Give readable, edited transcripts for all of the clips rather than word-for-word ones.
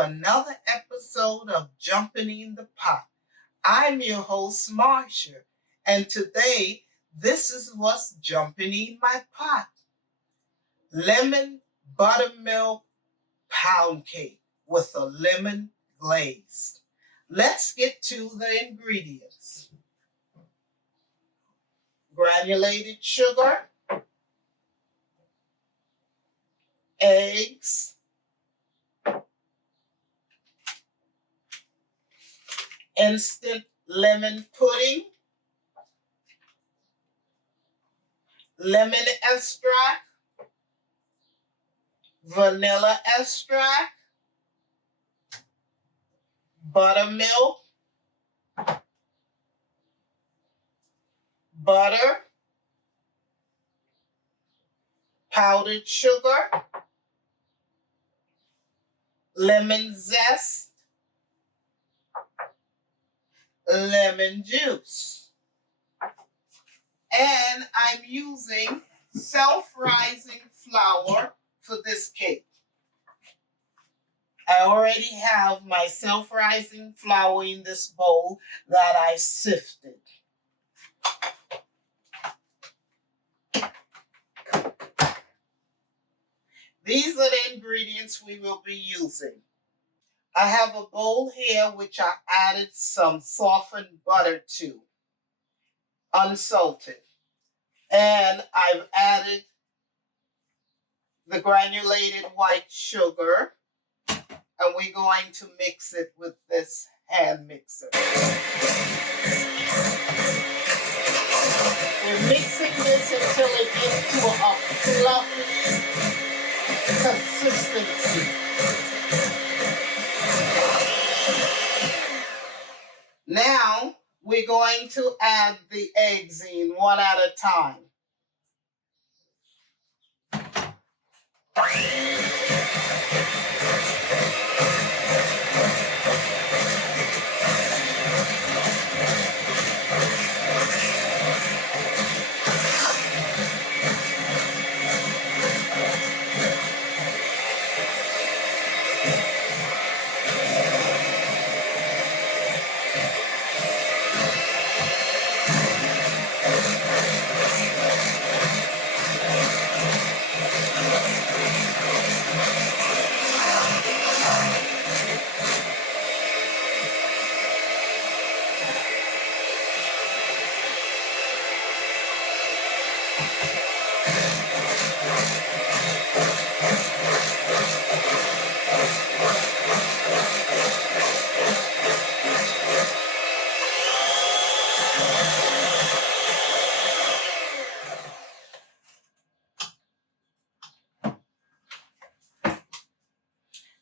another episode of Jumping in the Pot. I'm your host, Marcia, and today this is what's jumping in my pot. Lemon Buttermilk Pound Cake with a lemon glaze. Let's get to the ingredients. Granulated sugar, eggs, instant lemon pudding, lemon extract, vanilla extract, buttermilk, butter, powdered sugar, lemon zest, lemon juice. And I'm using self-rising flour for this cake. I already have my self-rising flour in this bowl that I sifted. These are the ingredients we will be using. I have a bowl here which I added some softened butter to, unsalted. And I've added the granulated white sugar, and we're going to mix it with this hand mixer. We're mixing this until it gets to a fluffy consistency. Now we're going to add the eggs in one at a time.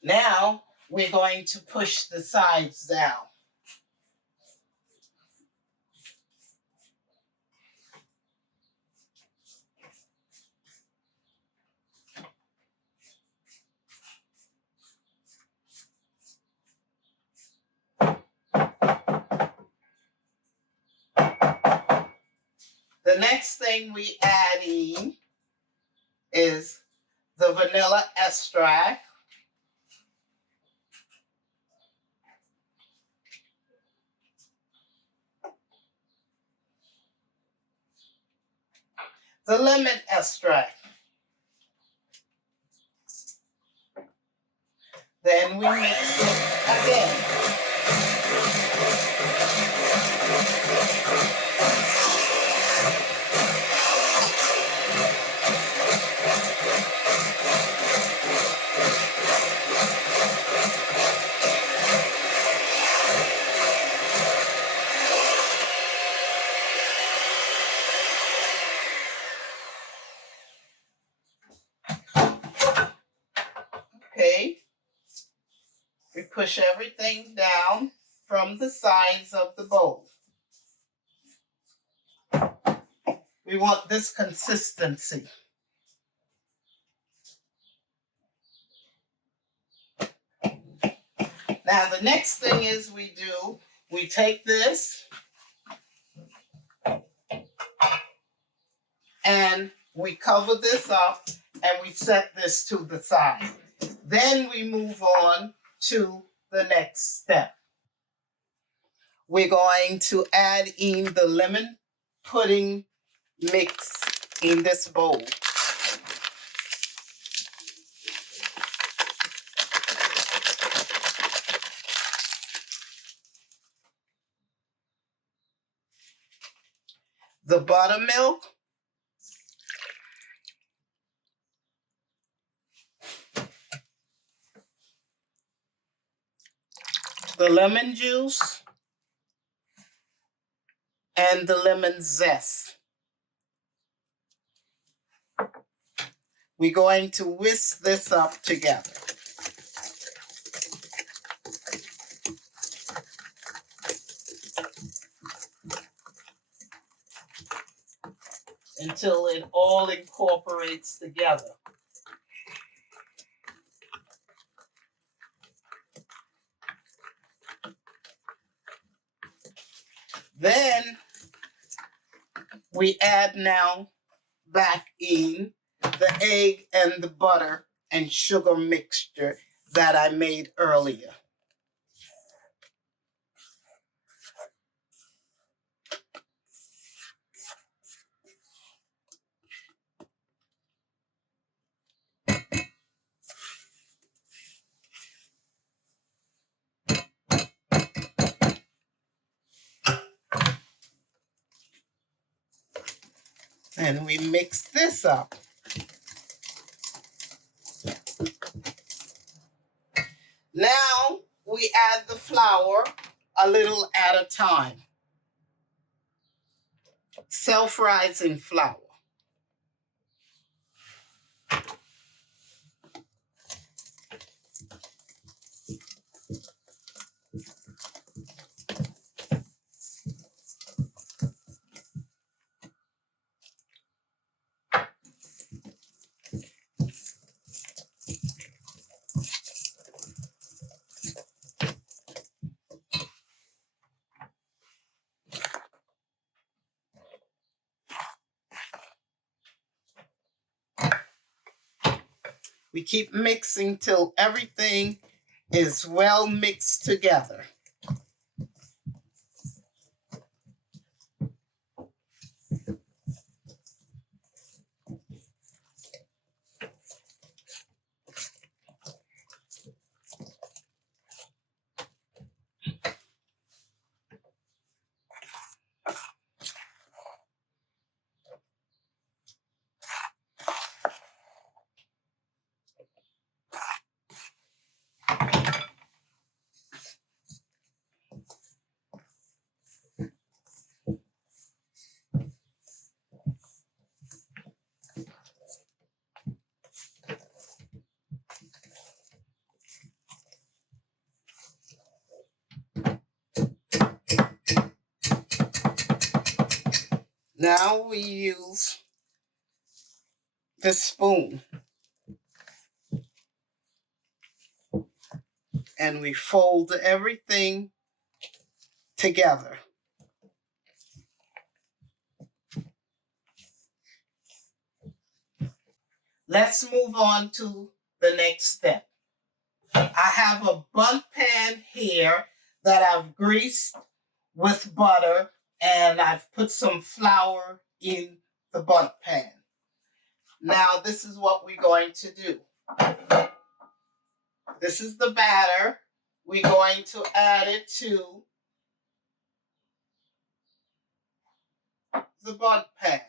Now we're going to push the sides down. The next thing we add in is the vanilla extract, the lemon extract. Then we mix it again. Okay, we push everything down from the sides of the bowl. We want this consistency. Now the next thing is we take this and we cover this up and we set this to the side. Then we move on to the next step. We're going to add in the lemon pudding mix in this bowl. The buttermilk, the lemon juice, and the lemon zest. We're going to whisk this up together. Until it all incorporates together. Then we add now back in the egg and the butter and sugar mixture that I made earlier. And we mix this up. Now we add the flour a little at a time. Self-rising flour. We keep mixing till everything is well mixed together. Now we use the spoon and we fold everything together. Let's move on to the next step. I have a bun pan here that I've greased with butter and I've put some flour in the bun pan. Now this is what we're going to do. This is the batter. We're going to add it to the bun pan.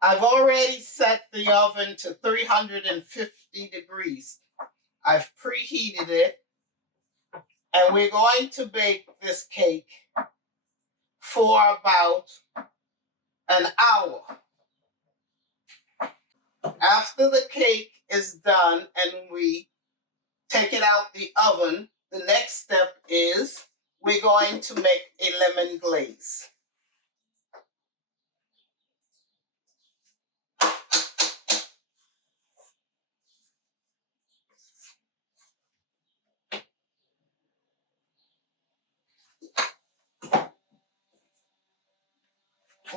I've already set the oven to 350 degrees. I've preheated it, and we're going to bake this cake for about an hour. After the cake is done and we take it out the oven, the next step is we're going to make a lemon glaze.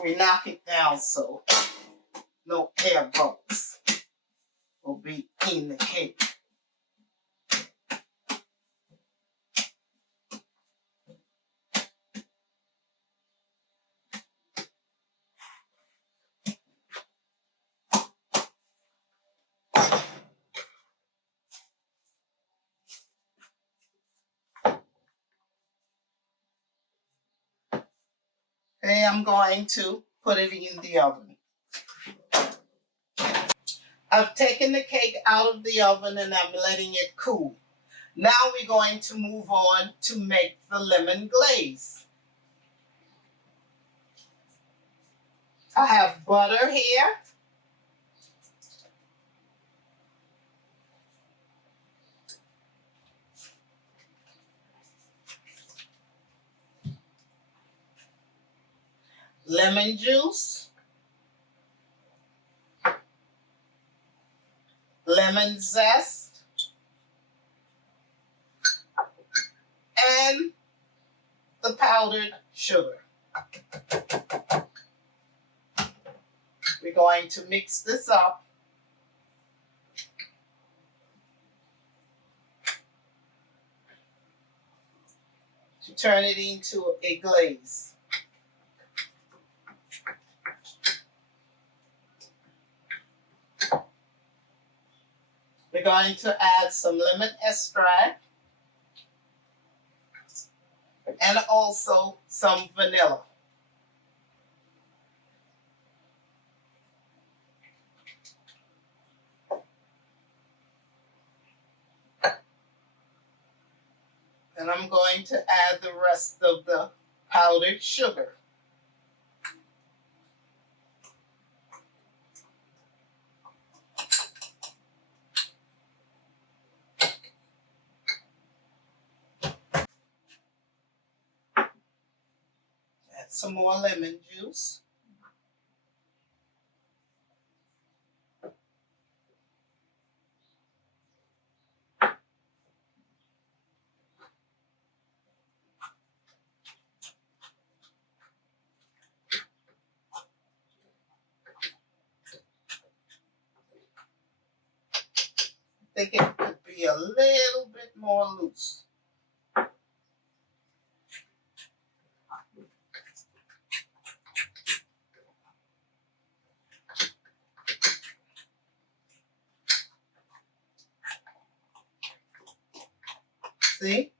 We knock it down so no air bubbles will be in the cake. Okay, I'm going to put it in the oven. I've taken the cake out of the oven and I'm letting it cool. Now we're going to move on to make the lemon glaze. I have butter here. Lemon juice. Lemon zest. And the powdered sugar. We're going to mix this up. To turn it into a glaze. We're going to add some lemon extract and also some vanilla. And I'm going to add the rest of the powdered sugar. Add some more lemon juice. I think it could be a little bit more loose. See?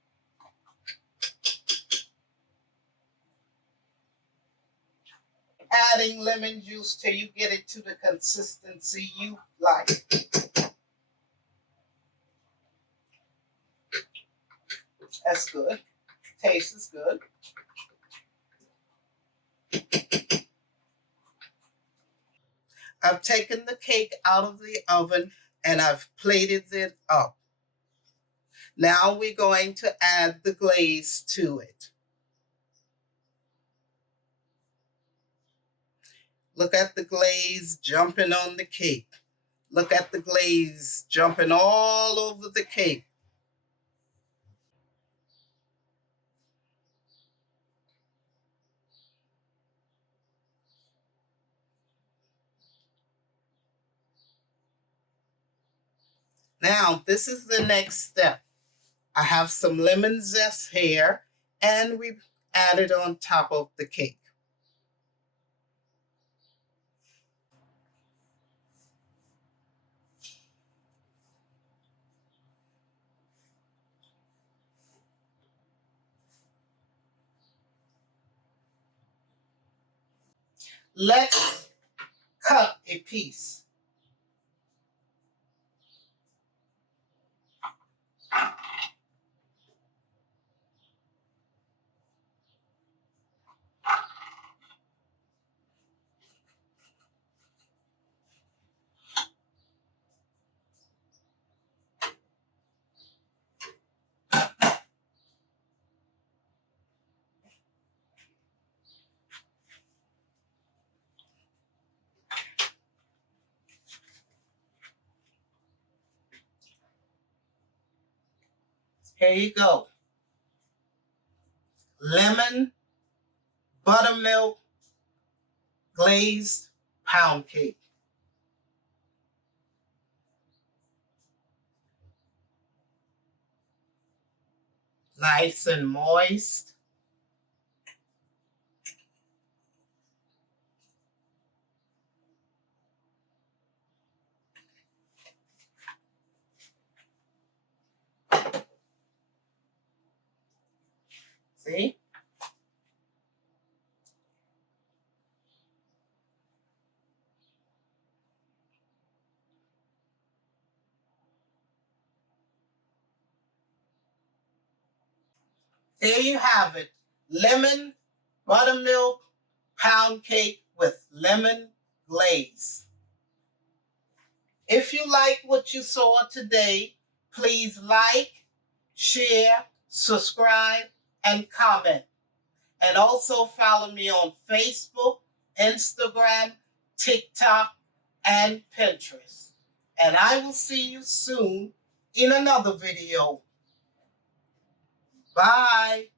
Adding lemon juice till you get it to the consistency you like. That's good. Taste is good. I've taken the cake out of the oven and I've plated it up. Now we're going to add the glaze to it. Look at the glaze jumping on the cake. Look at the glaze jumping all over the cake. Now, this is the next step. I have some lemon zest here, and we add it on top of the cake. Let's cut a piece. Here you go. Lemon Buttermilk Glazed Pound Cake. Nice and moist. See? There you have it. Lemon Buttermilk Pound Cake with lemon glaze. If you like what you saw today, please like, share, subscribe, and comment. And also follow me on Facebook, Instagram, TikTok, and Pinterest. And I will see you soon in another video. Bye.